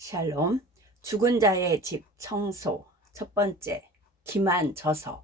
샬롬. 죽은 자의 집 청소. 첫 번째, 김한저서.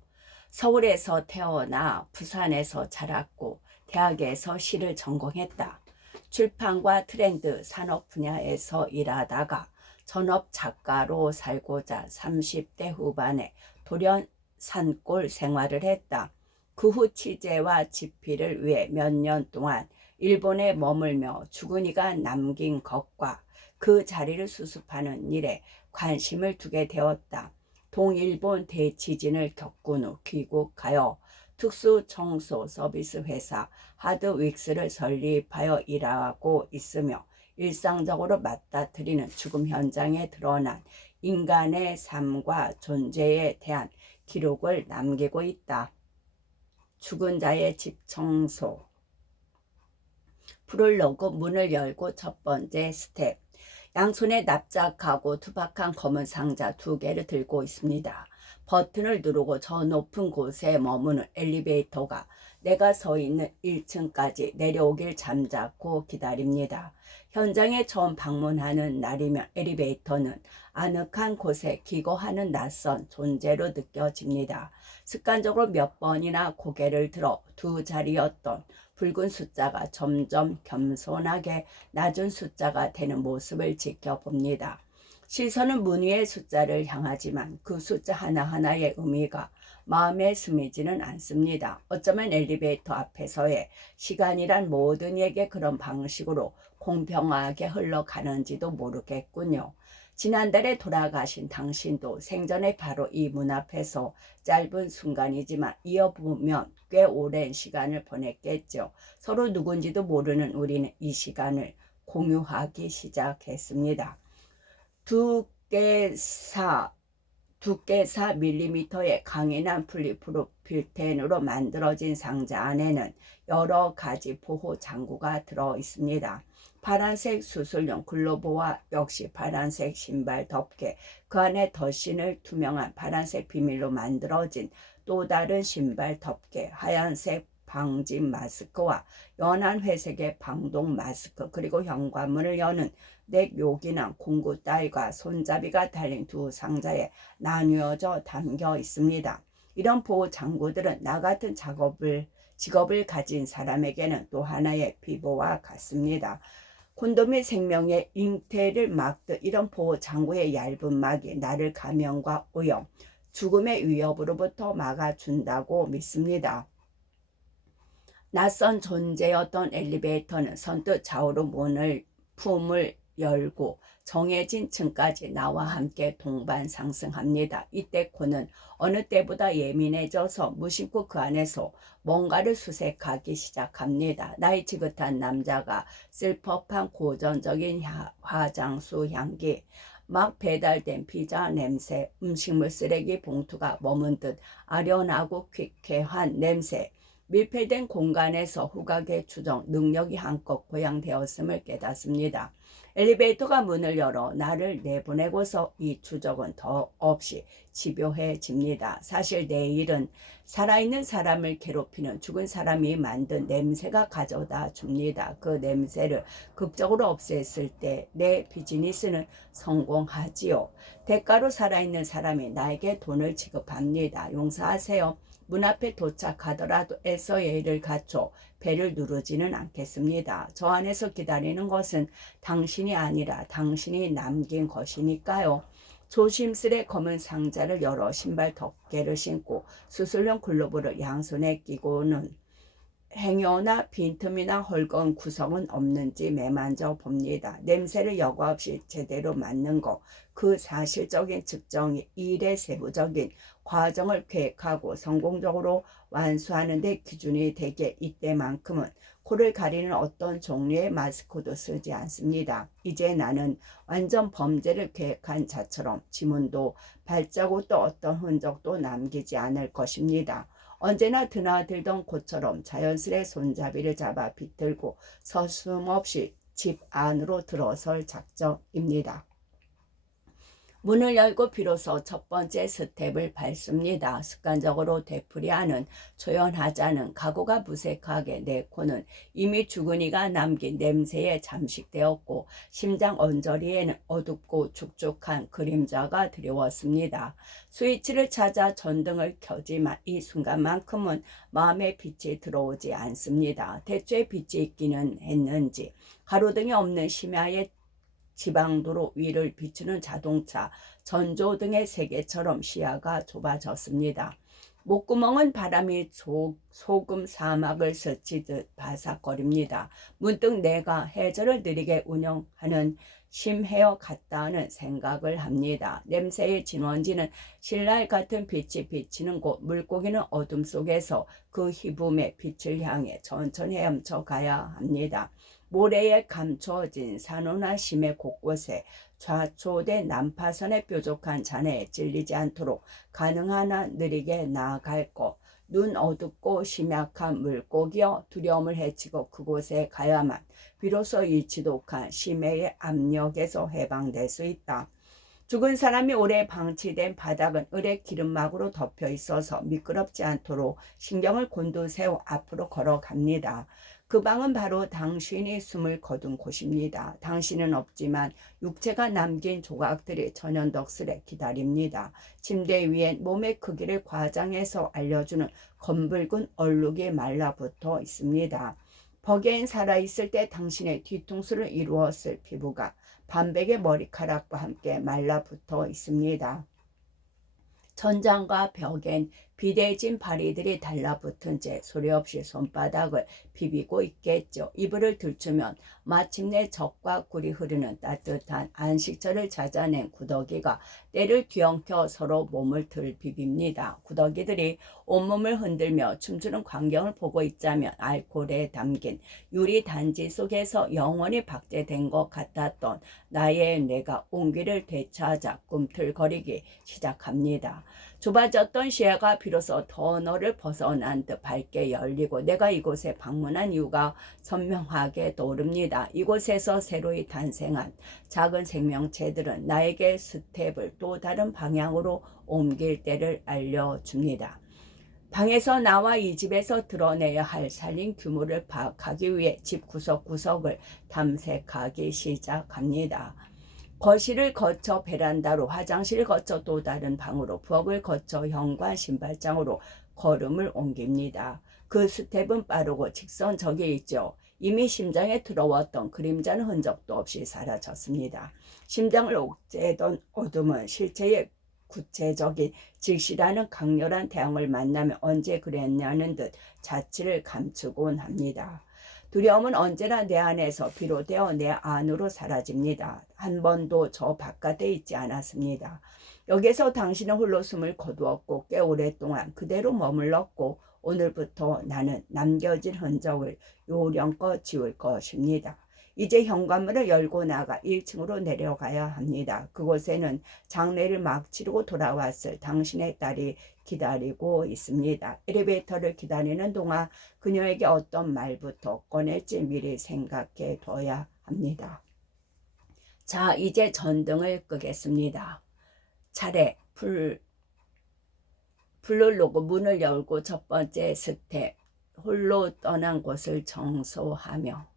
서울에서 태어나 부산에서 자랐고 대학에서 시를 전공했다. 출판과 트렌드 산업 분야에서 일하다가 전업 작가로 살고자 30대 후반에 돌연 산골 생활을 했다. 그 후 취재와 집필을 위해 몇 년 동안 일본에 머물며 죽은 이가 남긴 것과 그 자리를 수습하는 일에 관심을 두게 되었다. 동일본 대지진을 겪은 후 귀국하여 특수청소 서비스 회사 하드윅스를 설립하여 일하고 있으며 일상적으로 맞닥뜨리는 죽음 현장에 드러난 인간의 삶과 존재에 대한 기록을 남기고 있다. 죽은 자의 집 청소. 프롤로그. 문을 열고 첫 번째 스텝. 양손에 납작하고 투박한 검은 상자 2개를 들고 있습니다. 버튼을 누르고 저 높은 곳에 머무는 엘리베이터가 내가 서 있는 1층까지 내려오길 잠자코 기다립니다. 현장에 처음 방문하는 날이면 엘리베이터는 아늑한 곳에 기거하는 낯선 존재로 느껴집니다. 습관적으로 몇 번이나 고개를 들어 두 자리였던 붉은 숫자가 점점 겸손하게 낮은 숫자가 되는 모습을 지켜봅니다. 시선은 문 위의 숫자를 향하지만 그 숫자 하나하나의 의미가 마음에 스미지는 않습니다. 어쩌면 엘리베이터 앞에서의 시간이란 모든 이에게 그런 방식으로 공평하게 흘러가는지도 모르겠군요. 지난달에 돌아가신 당신도 생전에 바로 이 문 앞에서 짧은 순간이지만 이어보면 꽤 오랜 시간을 보냈겠죠. 서로 누군지도 모르는 우리는 이 시간을 공유하기 시작했습니다. 두께 4mm의 강인한 폴리프로필텐으로 만들어진 상자 안에는 여러 가지 보호 장구가 들어 있습니다. 파란색 수술용 글로브와 역시 파란색 신발 덮개, 그 안에 덧신을 투명한 파란색 비밀로 만들어진 또 다른 신발 덮개, 하얀색 방진 마스크와 연한 회색의 방독 마스크, 그리고 현관문을 여는 넥 요긴한 공구 딸과 손잡이가 달린 두 상자에 나뉘어져 담겨 있습니다. 이런 보호 장구들은 나 같은 직업을 가진 사람에게는 또 하나의 비보와 같습니다. 콘돔이 생명의 잉태를 막듯 이런 보호 장구의 얇은 막이 나를 감염과 오염, 죽음의 위협으로부터 막아준다고 믿습니다. 낯선 존재였던 엘리베이터는 선뜻 좌우로 품을 열고 정해진 층까지 나와 함께 동반 상승합니다. 이때 코는 어느 때보다 예민해져서 무심코 그 안에서 뭔가를 수색하기 시작합니다. 나이 지긋한 남자가 쓸 법한 고전적인 화장수 향기, 막 배달된 피자 냄새, 음식물 쓰레기 봉투가 머문 듯 아련하고 퀴퀴한 냄새, 밀폐된 공간에서 후각의 추정, 능력이 한껏 고양되었음을 깨닫습니다. 엘리베이터가 문을 열어 나를 내보내고서 이 추적은 더 없이 집요해집니다. 사실 내일은 살아있는 사람을 괴롭히는 죽은 사람이 만든 냄새가 가져다 줍니다. 그 냄새를 극적으로 없앴을 때 내 비즈니스는 성공하지요. 대가로 살아있는 사람이 나에게 돈을 지급합니다. 용서하세요. 문 앞에 도착하더라도 애써 예의를 갖춰 배를 누르지는 않겠습니다. 저 안에서 기다리는 것은 당신이 아니라 당신이 남긴 것이니까요. 조심스레 검은 상자를 열어 신발 덮개를 신고 수술용 글로브를 양손에 끼고는 행여나 빈틈이나 헐거운 구성은 없는지 매만져 봅니다. 냄새를 여과 없이 제대로 맡는 것, 그 사실적인 측정이 일의 세부적인 과정을 계획하고 성공적으로 완수하는 데 기준이 되게 이때만큼은 코를 가리는 어떤 종류의 마스크도 쓰지 않습니다. 이제 나는 완전 범죄를 계획한 자처럼 지문도 발자국도 어떤 흔적도 남기지 않을 것입니다. 언제나 드나들던 곳처럼 자연스레 손잡이를 잡아 비틀고 서슴없이 집 안으로 들어설 작정입니다. 문을 열고 비로소 첫 번째 스텝을 밟습니다. 습관적으로 되풀이하는 초연하자는 각오가 무색하게 내 코는 이미 죽은이가 남긴 냄새에 잠식되었고 심장 언저리에는 어둡고 축축한 그림자가 드리웠습니다. 스위치를 찾아 전등을 켜지만 이 순간만큼은 마음에 빛이 들어오지 않습니다. 대체 빛이 있기는 했는지 가로등이 없는 심야의 지방도로 위를 비추는 자동차, 전조등의 세계처럼 시야가 좁아졌습니다. 목구멍은 바람이 소금 사막을 스치듯 바삭거립니다. 문득 내가 해저를 느리게 운영하는 심해어 같다는 생각을 합니다. 냄새의 진원지는 신랄 같은 빛이 비치는 곳, 물고기는 어둠 속에서 그 희붐의 빛을 향해 천천히 헤엄쳐 가야 합니다. 모래에 감춰진 산호나 심해 곳곳에 좌초된 난파선의 뾰족한 잔해에 찔리지 않도록 가능한 한 느리게 나아갈 것. 눈 어둡고 심약한 물고기여 두려움을 헤치고 그곳에 가야만 비로소 이 지독한 심해의 압력에서 해방될 수 있다. 죽은 사람이 오래 방치된 바닥은 을의 기름막으로 덮여 있어서 미끄럽지 않도록 신경을 곤두세워 앞으로 걸어갑니다. 그 방은 바로 당신이 숨을 거둔 곳입니다. 당신은 없지만 육체가 남긴 조각들이 천연덕스레 기다립니다. 침대 위엔 몸의 크기를 과장해서 알려주는 검붉은 얼룩이 말라붙어 있습니다. 버게인 살아있을 때 당신의 뒤통수를 이루었을 피부가 반백의 머리카락과 함께 말라붙어 있습니다. 천장과 벽엔 비대해진 바리들이 달라붙은 채 소리없이 손바닥을 비비고 있겠죠. 이불을 들추면 마침내 젖과 꿀이 흐르는 따뜻한 안식처를 찾아낸 구더기가 때를 뒤엉켜 서로 몸을 들 비빕니다. 구더기들이 온몸을 흔들며 춤추는 광경을 보고 있자면 알코올에 담긴 유리 단지 속에서 영원히 박제된 것 같았던 나의 뇌가 온기를 되찾아 꿈틀거리기 시작합니다. 좁아졌던 시야가 비로소 터널을 벗어난 듯 밝게 열리고 내가 이곳에 방문한 이유가 선명하게 떠오릅니다. 이곳에서 새로이 탄생한 작은 생명체들은 나에게 스텝을 또 다른 방향으로 옮길 때를 알려줍니다. 방에서 나와 이 집에서 드러내야 할 살림 규모를 파악하기 위해 집 구석구석을 탐색하기 시작합니다. 거실을 거쳐 베란다로, 화장실을 거쳐 또 다른 방으로, 부엌을 거쳐 현관 신발장으로 걸음을 옮깁니다. 그 스텝은 빠르고 직선적이 있죠. 이미 심장에 들어왔던 그림자는 흔적도 없이 사라졌습니다. 심장을 옥죄던 어둠은 실체의 구체적인 질시라는 강렬한 태양을 만나면 언제 그랬냐는 듯 자취를 감추곤 합니다. 두려움은 언제나 내 안에서 비롯되어 내 안으로 사라집니다. 한 번도 저 바깥에 있지 않았습니다. 여기서 당신은 홀로 숨을 거두었고 꽤 오랫동안 그대로 머물렀고 오늘부터 나는 남겨진 흔적을 요령껏 지울 것입니다. 이제 현관문을 열고 나가 1층으로 내려가야 합니다. 그곳에는 장례를 막 치르고 돌아왔을 당신의 딸이 기다리고 있습니다. 엘리베이터를 기다리는 동안 그녀에게 어떤 말부터 꺼낼지 미리 생각해 둬야 합니다. 자, 이제 전등을 끄겠습니다. 차례 불을 놓고 문을 열고 첫 번째 스텝, 홀로 떠난 곳을 청소하며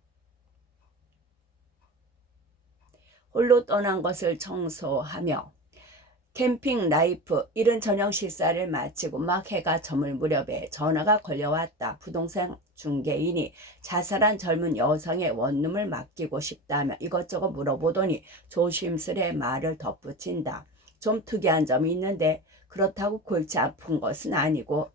캠핑 라이프. 이른 저녁 식사를 마치고 막 해가 저물 무렵에 전화가 걸려왔다. 부동산 중개인이 자살한 젊은 여성의 원룸을 맡기고 싶다며 이것저것 물어보더니 조심스레 말을 덧붙인다. 좀 특이한 점이 있는데 그렇다고 골치 아픈 것은 아니고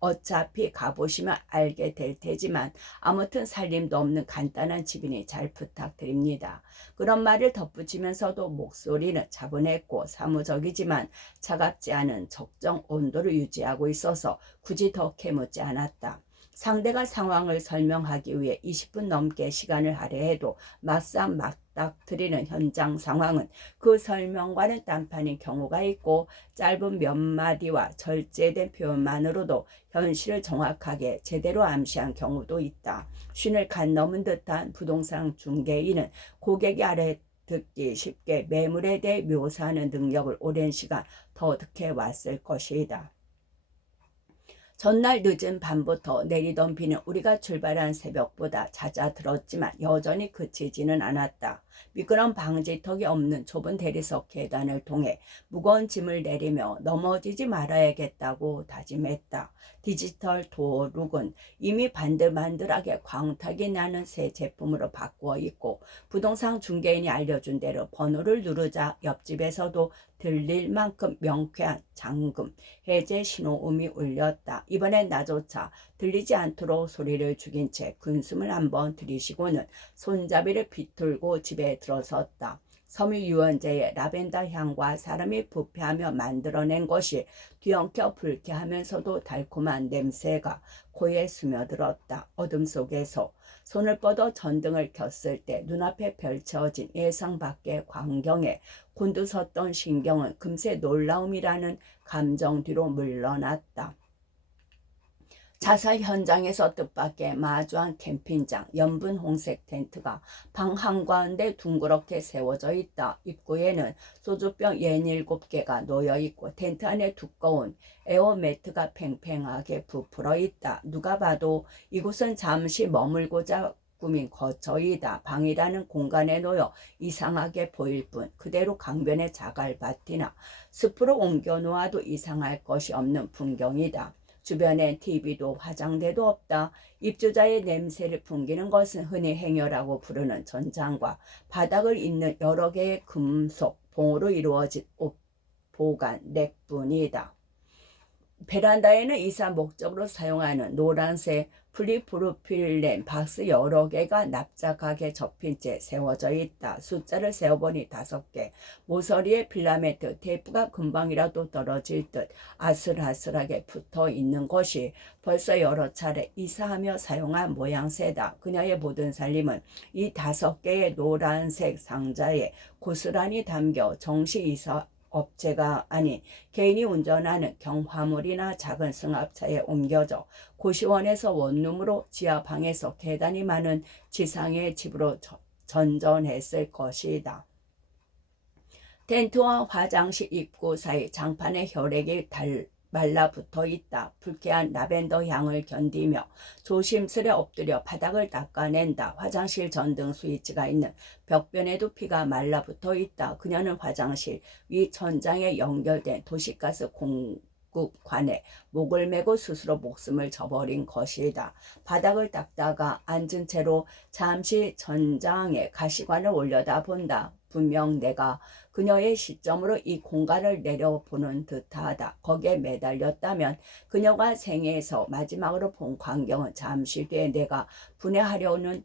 어차피 가보시면 알게 될 테지만 아무튼 살림도 없는 간단한 집이니 잘 부탁드립니다. 그런 말을 덧붙이면서도 목소리는 차분했고 사무적이지만 차갑지 않은 적정 온도를 유지하고 있어서 굳이 더 캐묻지 않았다. 상대가 상황을 설명하기 위해 20분 넘게 시간을 할애해도 막상 맞닥뜨리는 현장 상황은 그 설명과는 딴판인 경우가 있고 짧은 몇 마디와 절제된 표현만으로도 현실을 정확하게 제대로 암시한 경우도 있다. 쉰을 간 넘은 듯한 부동산 중개인은 고객이 듣기 쉽게 매물에 대해 묘사하는 능력을 오랜 시간 터득해 왔을 것이다. 전날 늦은 밤부터 내리던 비는 우리가 출발한 새벽보다 잦아들었지만 여전히 그치지는 않았다. 미끄럼 방지턱이 없는 좁은 대리석 계단을 통해 무거운 짐을 내리며 넘어지지 말아야겠다고 다짐했다. 디지털 도어룩은 이미 반들반들하게 광택이 나는 새 제품으로 바꾸어 있고 부동산 중개인이 알려준 대로 번호를 누르자 옆집에서도 들릴 만큼 명쾌한 잠금 해제 신호음이 울렸다. 이번엔 나조차 들리지 않도록 소리를 죽인 채 군숨을 한번 들이쉬고는 손잡이를 비틀고 집에 들어섰다. 섬유 유원제의 라벤더 향과 사람이 부패하며 만들어낸 것이 뒤엉켜 불쾌하면서도 달콤한 냄새가 코에 스며들었다. 어둠 속에서 손을 뻗어 전등을 켰을 때 눈앞에 펼쳐진 예상 밖의 광경에 곤두섰던 신경은 금세 놀라움이라는 감정 뒤로 물러났다. 자살 현장에서 뜻밖의 마주한 캠핑장, 연분 홍색 텐트가 방 한가운데 둥그렇게 세워져 있다. 입구에는 소주병 67개가 놓여있고 텐트 안에 두꺼운 에어매트가 팽팽하게 부풀어 있다. 누가 봐도 이곳은 잠시 머물고자 꾸민 거처이다. 방이라는 공간에 놓여 이상하게 보일 뿐 그대로 강변의 자갈밭이나 숲으로 옮겨 놓아도 이상할 것이 없는 풍경이다. 주변엔 TV도 화장대도 없다. 입주자의 냄새를 풍기는 것은 흔히 행여라고 부르는 전장과 바닥을 잇는 여러 개의 금속 봉으로 이루어진 옷 보관 렉뿐이다. 베란다에는 이사 목적으로 사용하는 노란색 폴리프로필렌 박스 여러 개가 납작하게 접힌 채 세워져 있다. 숫자를 세어보니 5개. 모서리에 필라멘트 테이프가 금방이라도 떨어질 듯 아슬아슬하게 붙어 있는 것이 벌써 여러 차례 이사하며 사용한 모양새다. 그녀의 모든 살림은 이 5개의 노란색 상자에 고스란히 담겨 정식 이사 업체가 아닌 개인이 운전하는 경화물이나 작은 승합차에 옮겨져 고시원에서 원룸으로 지하방에서 계단이 많은 지상의 집으로 전전했을 것이다. 텐트와 화장실 입구 사이 장판에 혈액이 말라붙어 있다. 불쾌한 라벤더 향을 견디며 조심스레 엎드려 바닥을 닦아낸다. 화장실 전등 스위치가 있는 벽변에도 피가 말라붙어 있다. 그녀는 화장실 위 천장에 연결된 도시가스 공급관에 목을 메고 스스로 목숨을 저버린 것이다. 바닥을 닦다가 앉은 채로 잠시 천장에 가시관을 올려다본다. 분명 내가 그녀의 시점으로 이 공간을 내려보는 듯하다. 거기에 매달렸다면 그녀가 생애에서 마지막으로 본 광경은 잠시 뒤에 내가 분해하려는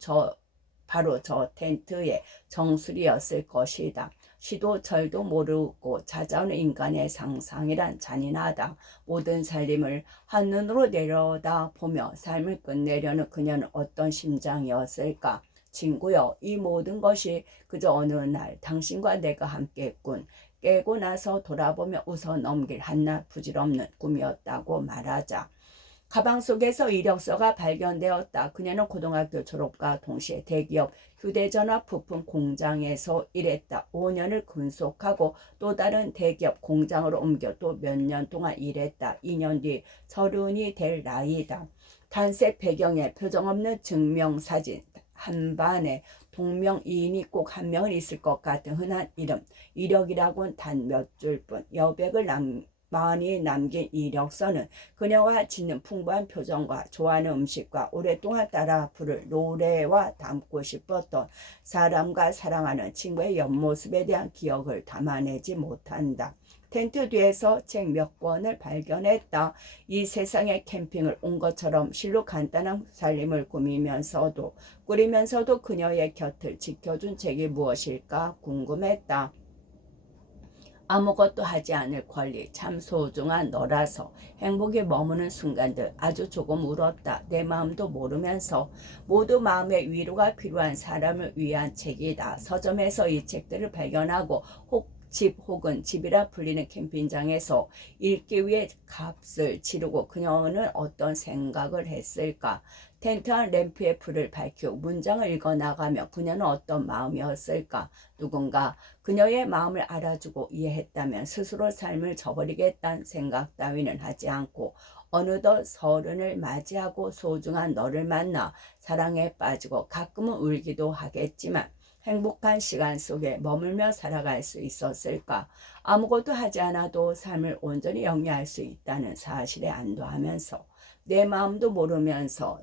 바로 저 텐트의 정수리였을 것이다. 시도 절도 모르고 찾아오는 인간의 상상이란 잔인하다. 모든 살림을 한눈으로 내려다보며 삶을 끝내려는 그녀는 어떤 심장이었을까? 친구여, 이 모든 것이 그저 어느 날 당신과 내가 함께했군. 깨고 나서 돌아보며 웃어 넘길 한낱 부질없는 꿈이었다고 말하자. 가방 속에서 이력서가 발견되었다. 그녀는 고등학교 졸업과 동시에 대기업 휴대전화 부품 공장에서 일했다. 5년을 근속하고 또 다른 대기업 공장으로 옮겨 또 몇 년 동안 일했다. 2년 뒤 30이 될 나이다. 단색 배경에 표정 없는 증명사진 한반에 동명이인이 꼭 한 명은 있을 것 같은 흔한 이름. 이력이라고는 단 몇 줄뿐. 여백을 많이 남긴 이력서는 그녀가 짓는 풍부한 표정과 좋아하는 음식과 오랫동안 따라 부를 노래와 담고 싶었던 사람과 사랑하는 친구의 옆모습에 대한 기억을 담아내지 못한다. 텐트 뒤에서 책 몇 권을 발견했다. 이 세상에 캠핑을 온 것처럼 실로 간단한 삶을 꾸리면서도 그녀의 곁을 지켜준 책이 무엇일까 궁금했다. 아무것도 하지 않을 권리, 참 소중한 너라서 행복이 머무는 순간들 아주 조금 울었다. 내 마음도 모르면서 모두 마음의 위로가 필요한 사람을 위한 책이다. 서점에서 이 책들을 발견하고 집 혹은 집이라 불리는 캠핑장에서 읽기 위해 값을 치르고 그녀는 어떤 생각을 했을까? 텐트 안 램프에 불을 밝히고 문장을 읽어나가며 그녀는 어떤 마음이었을까? 누군가 그녀의 마음을 알아주고 이해했다면 스스로 삶을 저버리겠다는 생각 따위는 하지 않고 어느덧 서른을 맞이하고 소중한 너를 만나 사랑에 빠지고 가끔은 울기도 하겠지만 행복한 시간 속에 머물며 살아갈 수 있었을까? 아무것도 하지 않아도 삶을 온전히 영위할 수 있다는 사실에 안도하면서 내 마음도 모르면서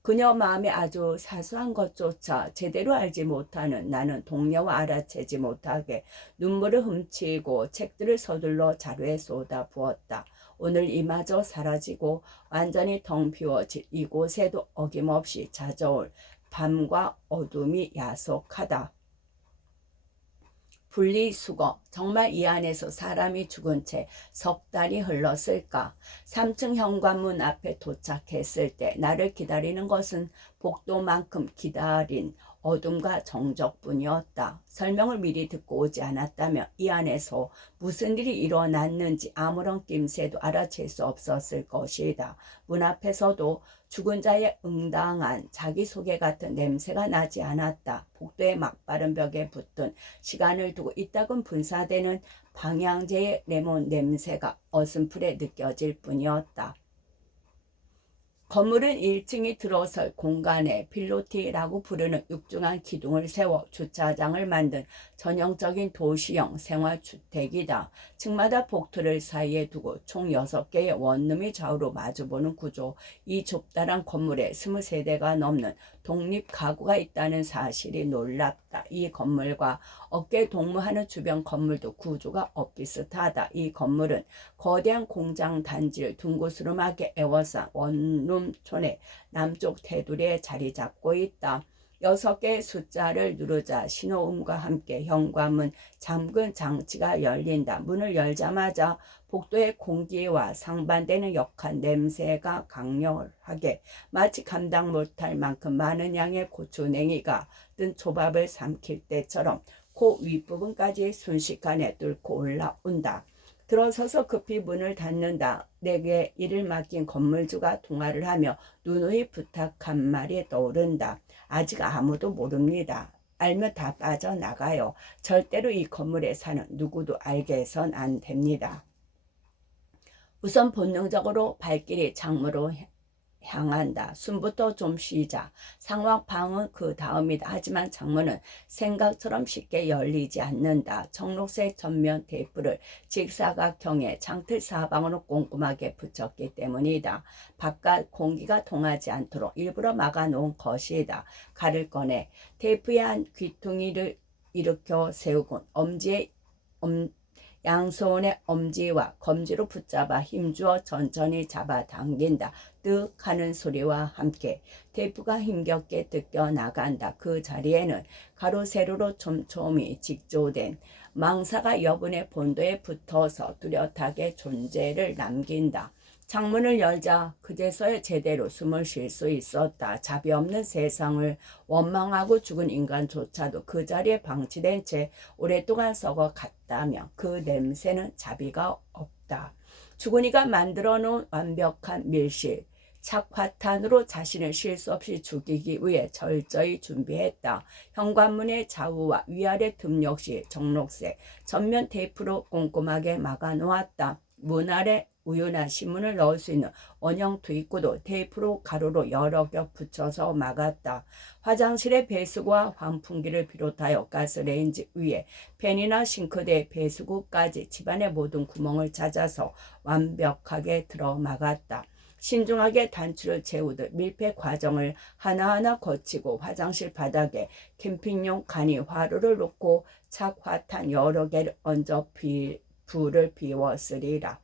그녀 마음의 아주 사소한 것조차 제대로 알지 못하는 나는 동료와 알아채지 못하게 눈물을 훔치고 책들을 서둘러 자루에 쏟아 부었다. 오늘 이마저 사라지고 완전히 텅 비워질 이곳에도 어김없이 찾아올 밤과 어둠이 야속하다. 분리수거. 정말 이 안에서 사람이 죽은 채 석 달이 흘렀을까? 3층 현관문 앞에 도착했을 때 나를 기다리는 것은 복도만큼 기다린 어둠과 정적뿐이었다. 설명을 미리 듣고 오지 않았다면 이 안에서 무슨 일이 일어났는지 아무런 낌새도 알아챌 수 없었을 것이다. 문 앞에서도 죽은 자의 응당한 자기소개 같은 냄새가 나지 않았다. 복도의 막바른 벽에 붙은 시간을 두고 이따금 분사되는 방향제의 레몬 냄새가 어슴풀에 느껴질 뿐이었다. 건물은 1층이 들어설 공간에 필로티라고 부르는 육중한 기둥을 세워 주차장을 만든 전형적인 도시형 생활주택이다. 층마다 복도를 사이에 두고 총 6개의 원룸이 좌우로 마주보는 구조. 이 좁다란 건물에 23대가 넘는 독립 가구가 있다는 사실이 놀랍다. 이 건물과 어깨 동무하는 주변 건물도 구조가 엇비슷하다. 이 건물은 거대한 공장 단지를 둥그스름하게 에워싼 원룸촌의 남쪽 테두리에 자리 잡고 있다. 6개의 숫자를 누르자 신호음과 함께 현관문 잠근 장치가 열린다. 문을 열자마자 복도의 공기와 상반되는 역한 냄새가 강렬하게 마치 감당 못할 만큼 많은 양의 고추냉이가 뜬 초밥을 삼킬 때처럼 코 윗부분까지 순식간에 뚫고 올라온다. 들어서서 급히 문을 닫는다. 내게 일을 맡긴 건물주가 통화를 하며 누누이 부탁한 말이 떠오른다. 아직 아무도 모릅니다. 알면 다 빠져나가요. 절대로 이 건물에 사는 누구도 알게 해선 안 됩니다. 우선 본능적으로 발길이 창문으로 향한다. 숨부터 좀 쉬자. 상황 방은 그 다음이다. 하지만 창문은 생각처럼 쉽게 열리지 않는다. 청록색 전면 테이프를 직사각형의 창틀 사방으로 꼼꼼하게 붙였기 때문이다. 바깥 공기가 통하지 않도록 일부러 막아놓은 것이다. 칼을 꺼내 테이프에 한 귀퉁이를 일으켜 세우곤 양손의 엄지와 검지로 붙잡아 힘주어 천천히 잡아당긴다. 뜩 하는 소리와 함께 테이프가 힘겹게 뜯겨 나간다. 그 자리에는 가로 세로로 촘촘히 직조된 망사가 여분의 본도에 붙어서 뚜렷하게 존재를 남긴다. 창문을 열자 그제서야 제대로 숨을 쉴 수 있었다. 자비 없는 세상을 원망하고 죽은 인간조차도 그 자리에 방치된 채 오랫동안 썩어갔다며 그 냄새는 자비가 없다. 죽은 이가 만들어 놓은 완벽한 밀실, 착화탄으로 자신을 쉴 수 없이 죽이기 위해 철저히 준비했다. 현관문의 좌우와 위아래 틈 역시 정록색 전면 테이프로 꼼꼼하게 막아놓았다. 문 아래 우유나 신문을 넣을 수 있는 원형 투입구도 테이프로 가로로 여러 겹 붙여서 막았다. 화장실의 배수구와 환풍기를 비롯하여 가스레인지 위에 팬이나 싱크대 배수구까지 집안의 모든 구멍을 찾아서 완벽하게 들어 막았다. 신중하게 단추를 채우듯 밀폐 과정을 하나하나 거치고 화장실 바닥에 캠핑용 간이 화로를 놓고 착화탄 여러 개를 얹어 불을 비웠으리라.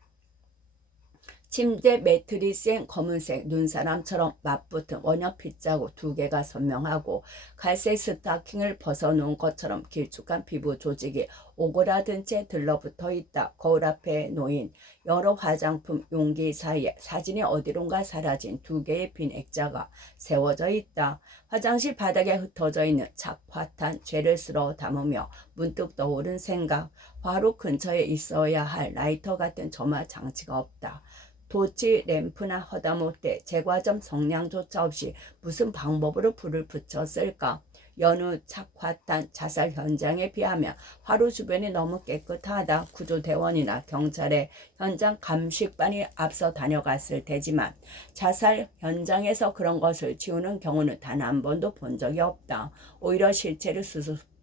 침대 매트리스엔 검은색 눈사람처럼 맞붙은 원형 핏자국 2개가 선명하고 갈색 스타킹을 벗어놓은 것처럼 길쭉한 피부 조직이 오그라든 채 들러붙어 있다. 거울 앞에 놓인 여러 화장품 용기 사이에 사진이 어디론가 사라진 2개의 빈 액자가 세워져 있다. 화장실 바닥에 흩어져 있는 착화탄 죄를 쓸어 담으며 문득 떠오른 생각. 바로 근처에 있어야 할 라이터 같은 점화 장치가 없다. 도치 램프나 허다못해 제과점 성냥조차 없이 무슨 방법으로 불을 붙였을까? 여느 착화탄 자살 현장에 비하면 화로 주변이 너무 깨끗하다. 구조대원이나 경찰의 현장 감식반이 앞서 다녀갔을 테지만 자살 현장에서 그런 것을 지우는 경우는 단 한 번도 본 적이 없다. 오히려 실체를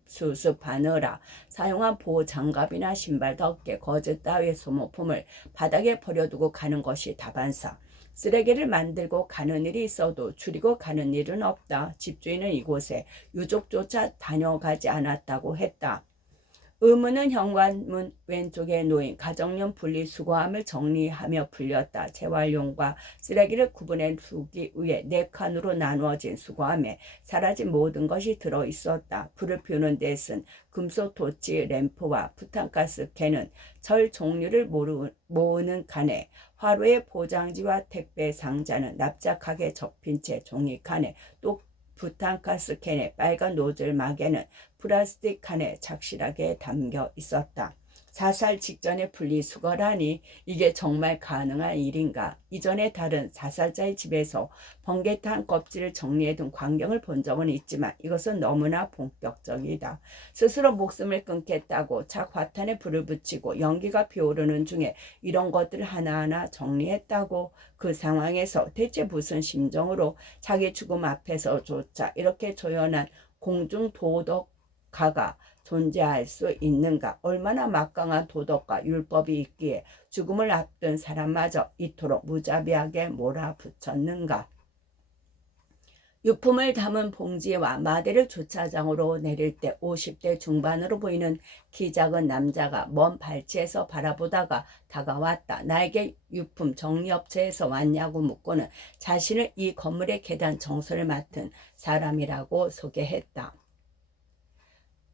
수습하느라 사용한 보호장갑이나 신발 덮개, 거즈 따위의 소모품을 바닥에 버려두고 가는 것이 다반사. 쓰레기를 만들고 가는 일이 있어도 줄이고 가는 일은 없다. 집주인은 이곳에 유족조차 다녀가지 않았다고 했다. 의무는 현관문 왼쪽에 놓인 가정용 분리수거함을 정리하며 풀렸다. 재활용과 쓰레기를 구분해 두기 위해 4칸으로 나누어진 수거함에 사라진 모든 것이 들어있었다. 불을 피우는 데 쓴 금속 토치 램프와 부탄가스 캔은 절 종류를 모으는 칸에, 화로의 포장지와 택배 상자는 납작하게 접힌 채 종이칸에, 또 부탄가스 캔의 빨간 노즐 막에는 플라스틱 칸에 착실하게 담겨 있었다. 자살 직전에 분리수거라니 이게 정말 가능한 일인가? 이전에 다른 자살자의 집에서 번개탄 껍질을 정리해둔 광경을 본 적은 있지만 이것은 너무나 본격적이다. 스스로 목숨을 끊겠다고 착화탄에 불을 붙이고 연기가 피오르는 중에 이런 것들을 하나하나 정리했다고. 그 상황에서 대체 무슨 심정으로 자기 죽음 앞에서조차 이렇게 조연한 공중도덕가가 존재할 수 있는가? 얼마나 막강한 도덕과 율법이 있기에 죽음을 앞둔 사람마저 이토록 무자비하게 몰아붙였는가? 유품을 담은 봉지와 마대를 주차장으로 내릴 때 50대 중반으로 보이는 키 작은 남자가 먼 발치에서 바라보다가 다가왔다. 나에게 유품 정리업체에서 왔냐고 묻고는 자신을 이 건물의 계단 청소를 맡은 사람이라고 소개했다.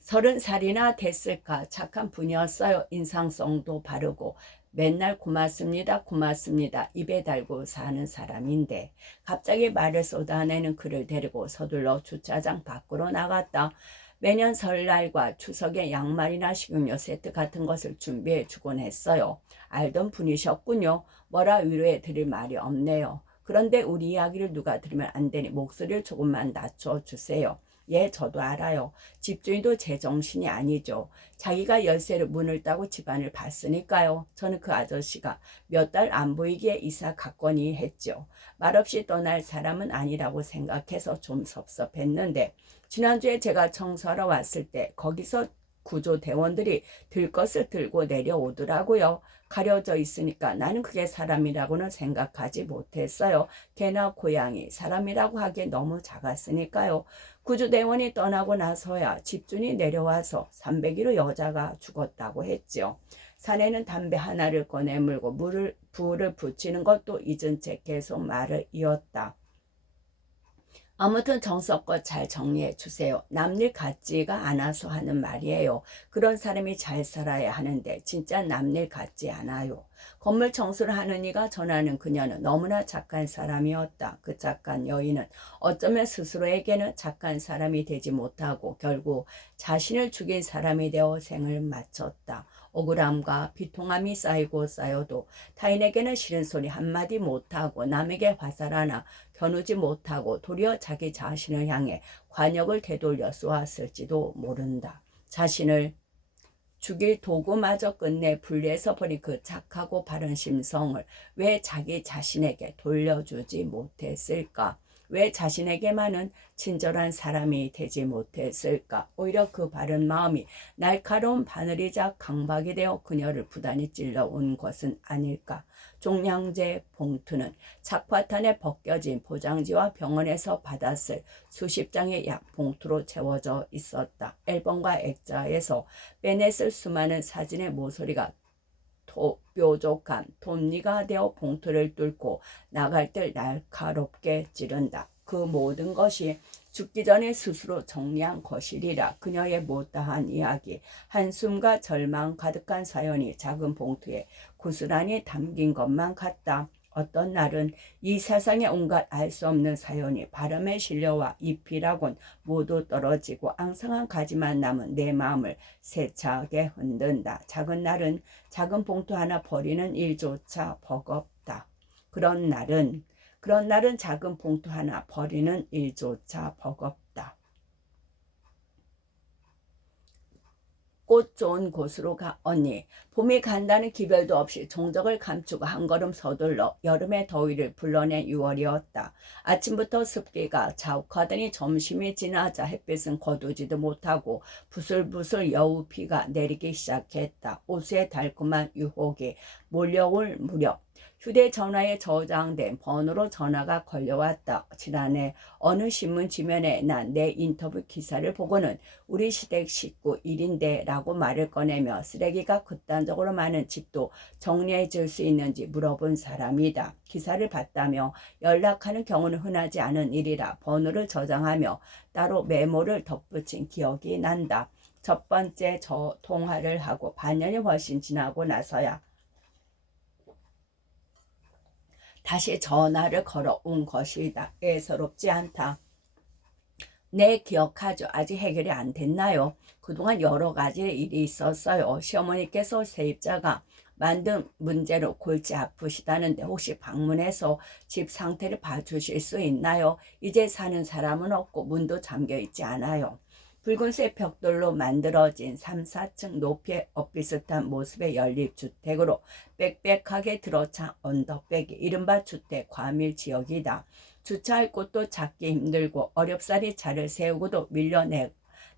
30살이나 됐을까? 착한 분이었어요. 인상성도 바르고 맨날 고맙습니다 고맙습니다 입에 달고 사는 사람인데 갑자기 말을 쏟아내는 그를 데리고 서둘러 주차장 밖으로 나갔다. 매년 설날과 추석에 양말이나 식용유 세트 같은 것을 준비해 주곤 했어요. 알던 분이셨군요. 뭐라 위로해 드릴 말이 없네요. 그런데 우리 이야기를 누가 들으면 안 되니 목소리를 조금만 낮춰주세요. 예, 저도 알아요. 집주인도 제정신이 아니죠. 자기가 열쇠로 문을 따고 집안을 봤으니까요. 저는 그 아저씨가 몇 달 안 보이기에 이사 갔거니 했죠. 말없이 떠날 사람은 아니라고 생각해서 좀 섭섭했는데 지난주에 제가 청소하러 왔을 때 거기서 구조대원들이 들 것을 들고 내려오더라고요. 가려져 있으니까 나는 그게 사람이라고는 생각하지 못했어요. 개나 고양이, 사람이라고 하기에 너무 작았으니까요. 구조대원이 떠나고 나서야 집주인이 내려와서 300일의 여자가 죽었다고 했죠. 사내는 담배 하나를 꺼내 물고 불을 붙이는 것도 잊은 채 계속 말을 이었다. 아무튼 정성껏 잘 정리해 주세요. 남일 같지가 않아서 하는 말이에요. 그런 사람이 잘 살아야 하는데 진짜 남일 같지 않아요. 건물 청소를 하는 이가 전하는 그녀는 너무나 착한 사람이었다. 그 착한 여인은 어쩌면 스스로에게는 착한 사람이 되지 못하고 결국 자신을 죽인 사람이 되어 생을 마쳤다. 억울함과 비통함이 쌓이고 쌓여도 타인에게는 싫은 소리 한마디 못하고 남에게 화살 하나 겨누지 못하고 도리어 자기 자신을 향해 관역을 되돌려 쏘았을지도 모른다. 자신을 죽일 도구마저 끝내 분리해서 버린 그 착하고 바른 심성을 왜 자기 자신에게 돌려주지 못했을까? 왜 자신에게만은 친절한 사람이 되지 못했을까? 오히려 그 바른 마음이 날카로운 바늘이자 강박이 되어 그녀를 부단히 찔러온 것은 아닐까? 종량제 봉투는 착화탄에 벗겨진 포장지와 병원에서 받았을 수십 장의 약 봉투로 채워져 있었다. 앨범과 액자에서 빼냈을 수많은 사진의 모서리가 뾰족한 톱니가 되어 봉투를 뚫고 나갈 때 날카롭게 찌른다. 그 모든 것이 죽기 전에 스스로 정리한 것이리라. 그녀의 못다한 이야기, 한숨과 절망 가득한 사연이 작은 봉투에 고스란히 담긴 것만 같다. 어떤 날은 이 세상에 온갖 알 수 없는 사연이 바람에 실려와 잎이라곤 모두 떨어지고 앙상한 가지만 남은 내 마음을 세차게 흔든다. 작은 날은 작은 봉투 하나 버리는 일조차 버겁다. 그런 날은 작은 봉투 하나 버리는 일조차 버겁다. 꽃 좋은 곳으로 가. 언니, 봄이 간다는 기별도 없이 종적을 감추고 한 걸음 서둘러 여름의 더위를 불러낸 6월이었다. 아침부터 습기가 자욱하더니 점심이 지나자 햇빛은 거두지도 못하고 부슬부슬 여우비가 내리기 시작했다. 오수의 달콤한 유혹이 몰려올 무렵 휴대전화에 저장된 번호로 전화가 걸려왔다. 지난해 어느 신문 지면에 난 내 인터뷰 기사를 보고는 우리 시댁 식구 1인데 라고 말을 꺼내며 쓰레기가 극단적으로 많은 집도 정리해 줄 수 있는지 물어본 사람이다. 기사를 봤다며 연락하는 경우는 흔하지 않은 일이라 번호를 저장하며 따로 메모를 덧붙인 기억이 난다. 첫 번째 통화를 하고 반년이 훨씬 지나고 나서야 다시 전화를 걸어온 것이다. 애서롭지 않다. 네, 기억하죠. 아직 해결이 안 됐나요? 그동안 여러 가지 일이 있었어요. 시어머니께서 세입자가 만든 문제로 골치 아프시다는데 혹시 방문해서 집 상태를 봐주실 수 있나요? 이제 사는 사람은 없고 문도 잠겨 있지 않아요. 붉은색 벽돌로 만들어진 3, 4층 높이의 엇비슷한 모습의 연립주택으로 빽빽하게 들어찬 언덕배기, 이른바 주택 과밀 지역이다. 주차할 곳도 찾기 힘들고 어렵사리 차를 세우고도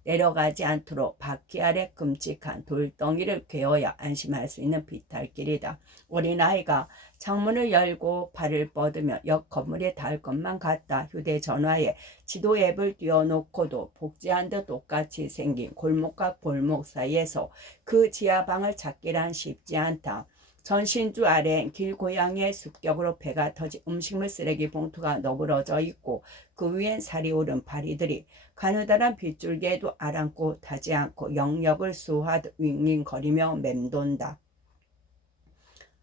내려가지 않도록 바퀴 아래 끔찍한 돌덩이를 괴어야 안심할 수 있는 비탈길이다. 어린아이가 창문을 열고 발을 뻗으며 옆 건물에 닿을 것만 같다. 휴대전화에 지도 앱을 띄워놓고도 복제한 듯 똑같이 생긴 골목과 골목 사이에서 그 지하방을 찾기란 쉽지 않다. 전신주 아래엔 길고양이의 습격으로 배가 터진 음식물 쓰레기 봉투가 너부러져 있고 그 위엔 살이 오른 파리들이 가느다란 빗줄기에도 아랑곳 하지 않고 영역을 수호하듯 윙윙거리며 맴돈다.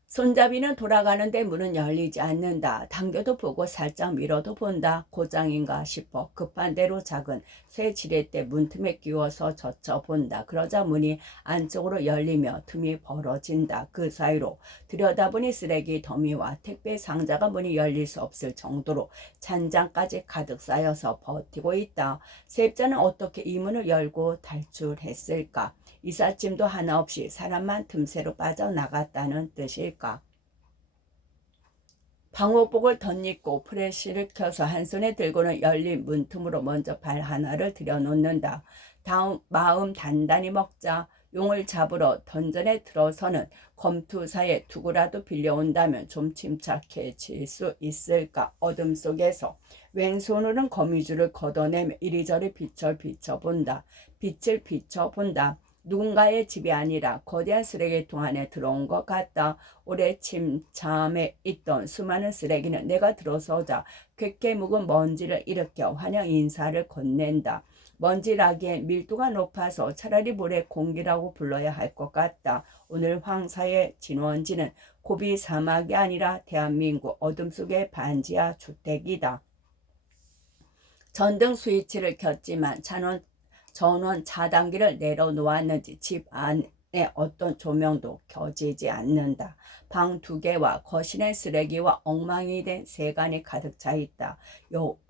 손잡이는 돌아가는데 문은 열리지 않는다. 당겨도 보고 살짝 밀어도 본다. 고장인가 싶어 급한 대로 작은 쇠 지렛대 문틈에 끼워서 젖혀본다. 그러자 문이 안쪽으로 열리며 틈이 벌어진다. 그 사이로 들여다보니 쓰레기 더미와 택배 상자가 문이 열릴 수 없을 정도로 찬장까지 가득 쌓여서 버티고 있다. 세입자는 어떻게 이 문을 열고 탈출했을까? 이삿짐도 하나 없이 사람만 틈새로 빠져나갔다는 뜻일까? 방호복을 덧입고 프레쉬를 켜서 한 손에 들고는 열린 문틈으로 먼저 발 하나를 들여놓는다. 다음 마음 단단히 먹자. 용을 잡으러 던전에 들어서는 검투사에 두고라도 빌려온다면 좀 침착해질 수 있을까? 어둠 속에서 왼손으로는 거미줄을 걷어내며 이리저리 비춰본다. 빛을 비춰본다. 누군가의 집이 아니라 거대한 쓰레기통 안에 들어온 것 같다. 오래 침참에 있던 수많은 쓰레기는 내가 들어서자 괭게 묵은 먼지를 일으켜 환영 인사를 건넨다. 먼지라기엔 밀도가 높아서 차라리 모래 공기라고 불러야 할 것 같다. 오늘 황사의 진원지는 고비 사막이 아니라 대한민국 어둠 속의 반지하 주택이다. 전등 스위치를 켰지만 전원 차단기를 내려놓았는지 집 안에 어떤 조명도 켜지지 않는다. 방 2개와 거실엔 쓰레기와 엉망이 된 세간이 가득 차 있다.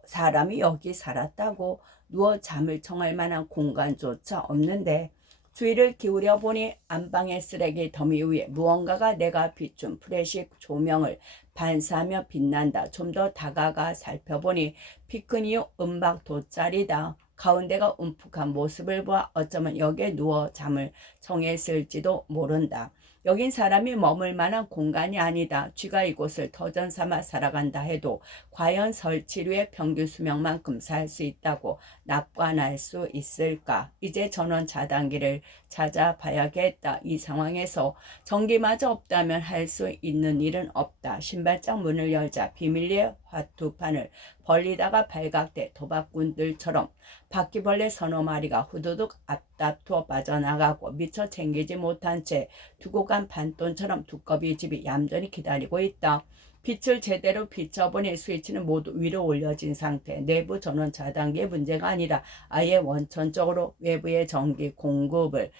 사람이 여기 살았다고? 누워 잠을 청할 만한 공간조차 없는데 주의를 기울여 보니 안방의 쓰레기 더미 위에 무언가가 내가 비춘 프레시 조명을 반사하며 빛난다. 좀 더 다가가 살펴보니 피크니우 은박 돗자리다. 가운데가 움푹한 모습을 보아 어쩌면 여기에 누워 잠을 청했을지도 모른다. 여긴 사람이 머물 만한 공간이 아니다. 쥐가 이곳을 터전 삼아 살아간다 해도 과연 설치류의 평균 수명만큼 살 수 있다고 낙관할 수 있을까? 이제 전원 차단기를 찾아봐야겠다. 이 상황에서 전기마저 없다면 할 수 있는 일은 없다. 신발장 문을 열자 비밀리에 화투판을 벌리다가 발각돼 도박꾼들처럼 바퀴벌레 서너 마리가 후두둑 앞다투어 빠져나가고 미처 챙기지 못한 채 두고 간 판돈처럼 두꺼비 집이 얌전히 기다리고 있다. 빛을 제대로 비춰보니 스위치는 모두 위로 올려진 상태. 내부 전원 차단기의 문제가 아니라 아예 원천적으로 외부의 전기 공급을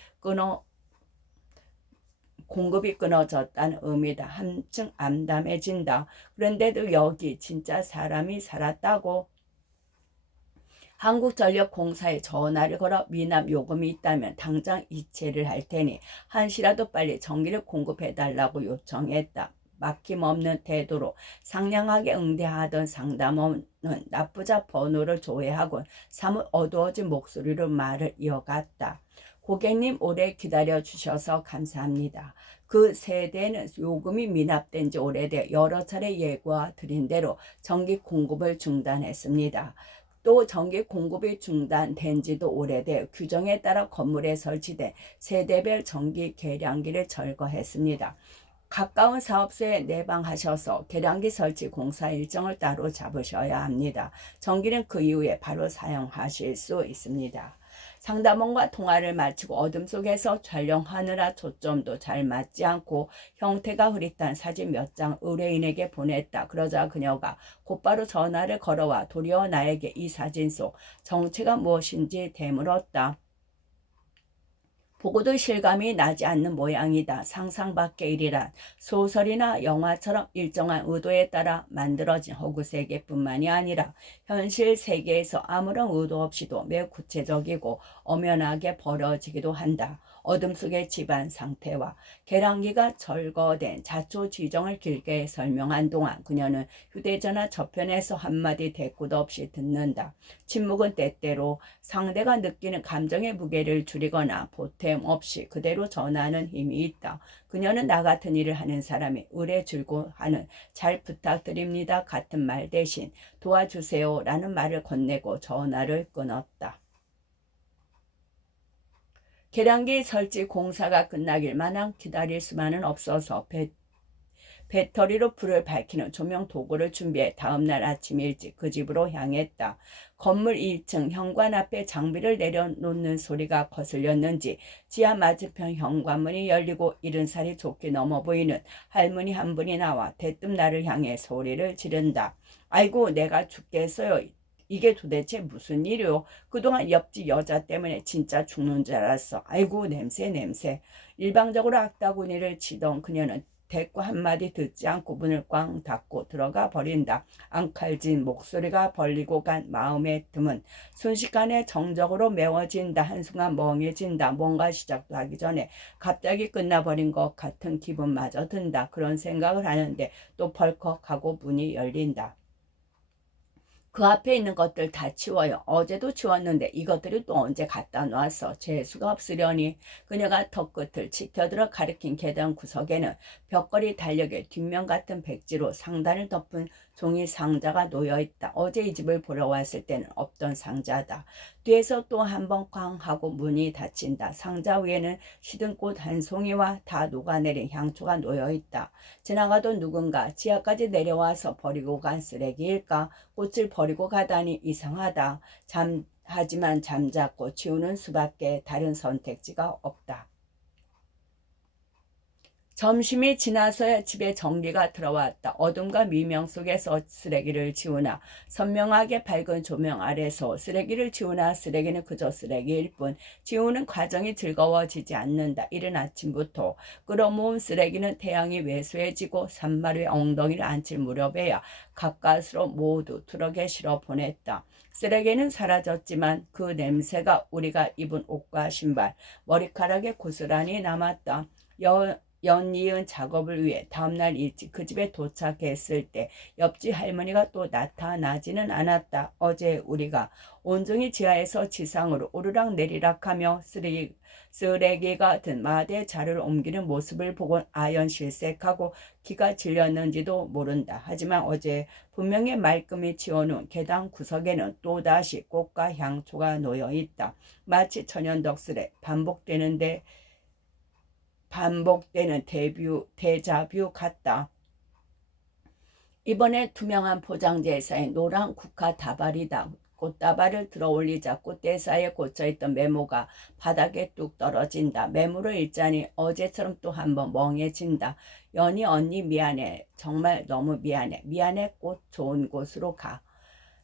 공급이 끊어졌다는 의미다. 한층 암담해진다. 그런데도 여기 진짜 사람이 살았다고. 한국전력공사에 전화를 걸어 미납 요금이 있다면 당장 이체를 할 테니 한시라도 빨리 전기를 공급해달라고 요청했다. 막힘없는 태도로 상냥하게 응대하던 상담원은 납부자 번호를 조회하곤 사뭇 어두워진 목소리로 말을 이어갔다. 고객님 오래 기다려주셔서 감사합니다. 그 세대는 요금이 미납된 지 오래돼 여러 차례 예고와 드린 대로 전기 공급을 중단했습니다. 또 전기 공급이 중단된 지도 오래돼 규정에 따라 건물에 설치된 세대별 전기 계량기를 철거했습니다. 가까운 사업소에 내방하셔서 계량기 설치 공사 일정을 따로 잡으셔야 합니다. 전기는 그 이후에 바로 사용하실 수 있습니다. 상담원과 통화를 마치고 어둠 속에서 촬영하느라 초점도 잘 맞지 않고 형태가 흐릿한 사진 몇 장 의뢰인에게 보냈다. 그러자 그녀가 곧바로 전화를 걸어와 도리어 나에게 이 사진 속 정체가 무엇인지 되물었다. 보고도 실감이 나지 않는 모양이다. 상상 밖의 일이란 소설이나 영화처럼 일정한 의도에 따라 만들어진 허구 세계뿐만이 아니라 현실 세계에서 아무런 의도 없이도 매우 구체적이고 엄연하게 벌어지기도 한다. 어둠 속의 집안 상태와 계량기가 절거된 자초지종을 길게 설명한 동안 그녀는 휴대전화 저편에서 한마디 대꾸도 없이 듣는다. 침묵은 때때로 상대가 느끼는 감정의 무게를 줄이거나 보탬 없이 그대로 전하는 힘이 있다. 그녀는 나 같은 일을 하는 사람이 의뢰 줄고 하는 잘 부탁드립니다 같은 말 대신 도와주세요 라는 말을 건네고 전화를 끊었다. 계량기 설치 공사가 끝나길 마냥 기다릴 수만은 없어서 배터리로 불을 밝히는 조명 도구를 준비해 다음날 아침 일찍 그 집으로 향했다. 건물 1층 현관 앞에 장비를 내려놓는 소리가 거슬렸는지 지하 맞은편 현관문이 열리고 70살이 좋게 넘어 보이는 할머니 한 분이 나와 대뜸 나를 향해 소리를 지른다. 아이고 내가 죽겠어요. 이게 도대체 무슨 일이요? 그동안 옆집 여자 때문에 진짜 죽는 줄 알았어. 아이고 냄새. 일방적으로 악다구니를 치던 그녀는 대꾸 한마디 듣지 않고 문을 꽝 닫고 들어가 버린다. 앙칼진 목소리가 벌리고 간 마음의 틈은 순식간에 정적으로 메워진다. 한순간 멍해진다. 뭔가 시작도 하기 전에 갑자기 끝나버린 것 같은 기분마저 든다. 그런 생각을 하는데 또 벌컥하고 문이 열린다. 그 앞에 있는 것들 다 치워요. 어제도 치웠는데 이것들이 또 언제 갖다 놨어. 재수가 없으려니. 그녀가 턱끝을 치켜들어 가리킨 계단 구석에는 벽걸이 달력의 뒷면 같은 백지로 상단을 덮은 종이 상자가 놓여있다. 어제 이 집을 보러 왔을 때는 없던 상자다. 뒤에서 또 한 번 쾅 하고 문이 닫힌다. 상자 위에는 시든 꽃 한 송이와 다 녹아내린 향초가 놓여있다. 지나가던 누군가 지하까지 내려와서 버리고 간 쓰레기일까? 꽃을 버리고 가다니 이상하다. 하지만 잠자코 치우는 수밖에 다른 선택지가 없다. 점심이 지나서야 집에 정리가 들어왔다. 어둠과 미명 속에서 쓰레기를 치우나 선명하게 밝은 조명 아래서 쓰레기를 치우나 쓰레기는 그저 쓰레기일 뿐 치우는 과정이 즐거워지지 않는다. 이른 아침부터 끌어모은 쓰레기는 태양이 왜소해지고 산마루에 엉덩이를 앉힐 무렵에야 가까스로 모두 트럭에 실어 보냈다. 쓰레기는 사라졌지만 그 냄새가 우리가 입은 옷과 신발, 머리카락에 고스란히 남았다. 연이은 작업을 위해 다음날 일찍 그 집에 도착했을 때 옆집 할머니가 또 나타나지는 않았다. 어제 우리가 온종일 지하에서 지상으로 오르락 내리락하며 쓰레기가 든 마대 자루를 옮기는 모습을 보곤 아연실색하고 기가 질렸는지도 모른다. 하지만 어제 분명히 말끔히 치워놓은 계단 구석에는 또다시 꽃과 향초가 놓여있다. 마치 천연덕스레 반복되는 데자뷰 같다. 이번에 투명한 포장지에 쌓인 노란 국화 다발이다. 꽃다발을 들어 올리자 꽃대 사이에 꽂혀있던 메모가 바닥에 뚝 떨어진다. 메모를 읽자니 어제처럼 또 한 번 멍해진다. 연희 언니 미안해. 정말 너무 미안해. 미안해 꽃 좋은 곳으로 가.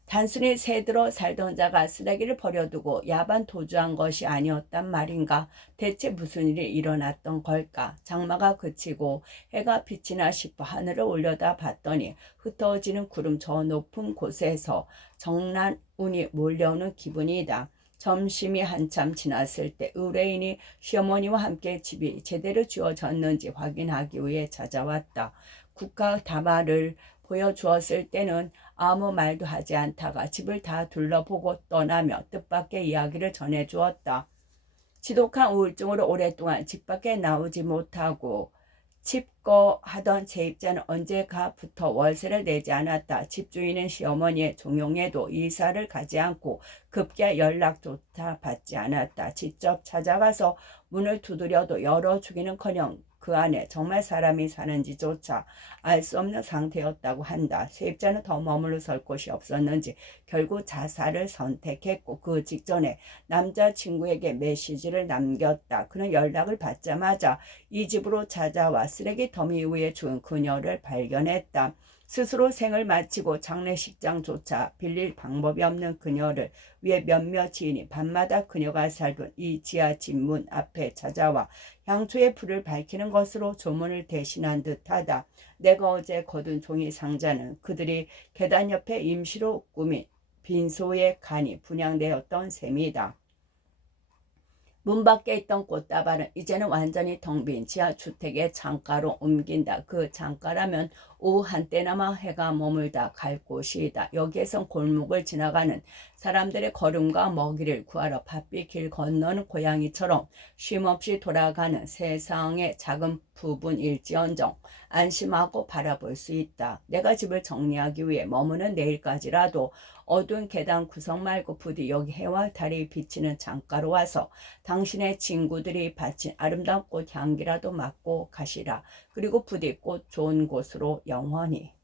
단순히 새들어 살던 자가 쓰레기를 버려두고 야반 도주한 것이 아니었단 말인가? 대체 무슨 일이 일어났던 걸까? 장마가 그치고 해가 비치나 싶어 하늘을 올려다 봤더니 흩어지는 구름 저 높은 곳에서 정난 운이 몰려오는 기분이다. 점심이 한참 지났을 때 의뢰인이 시어머니와 함께 집이 제대로 지어졌는지 확인하기 위해 찾아왔다. 국화 다발을 보여주었을 때는 아무 말도 하지 않다가 집을 다 둘러보고 떠나며 뜻밖의 이야기를 전해주었다. 지독한 우울증으로 오랫동안 집 밖에 나오지 못하고 칩거하던 세입자는 언제가부터 월세를 내지 않았다. 집주인은 시어머니의 종용에도 이사를 가지 않고 급기야 연락조차 받지 않았다. 직접 찾아가서 문을 두드려도 열어주기는커녕 그 안에 정말 사람이 사는지조차 알 수 없는 상태였다고 한다. 세입자는 더 머물러 설 곳이 없었는지 결국 자살을 선택했고 그 직전에 남자친구에게 메시지를 남겼다. 그는 연락을 받자마자 이 집으로 찾아와 쓰레기 더미 위에 죽은 그녀를 발견했다. 스스로 생을 마치고 장례식장조차 빌릴 방법이 없는 그녀를 위해 몇몇 지인이 밤마다 그녀가 살던 이 지하 집 문 앞에 찾아와 향초의 불을 밝히는 것으로 조문을 대신한 듯하다. 내가 어제 거둔 종이 상자는 그들이 계단 옆에 임시로 꾸민 빈소의 간이 분양되었던 셈이다. 문 밖에 있던 꽃다발은 이제는 완전히 텅 빈 지하주택의 창가로 옮긴다. 그 창가라면 오후 한때나마 해가 머물다 갈 곳이다. 여기에선 골목을 지나가는 사람들의 걸음과 먹이를 구하러 바삐 길 건너는 고양이처럼 쉼없이 돌아가는 세상의 작은 부분일지언정 안심하고 바라볼 수 있다. 내가 집을 정리하기 위해 머무는 내일까지라도 어두운 계단 구석 말고 부디 여기 해와 달이 비치는 창가로 와서 당신의 친구들이 바친 아름다운 꽃 향기라도 맡고 가시라. 그리고 부디 꽃 좋은 곳으로 영원히.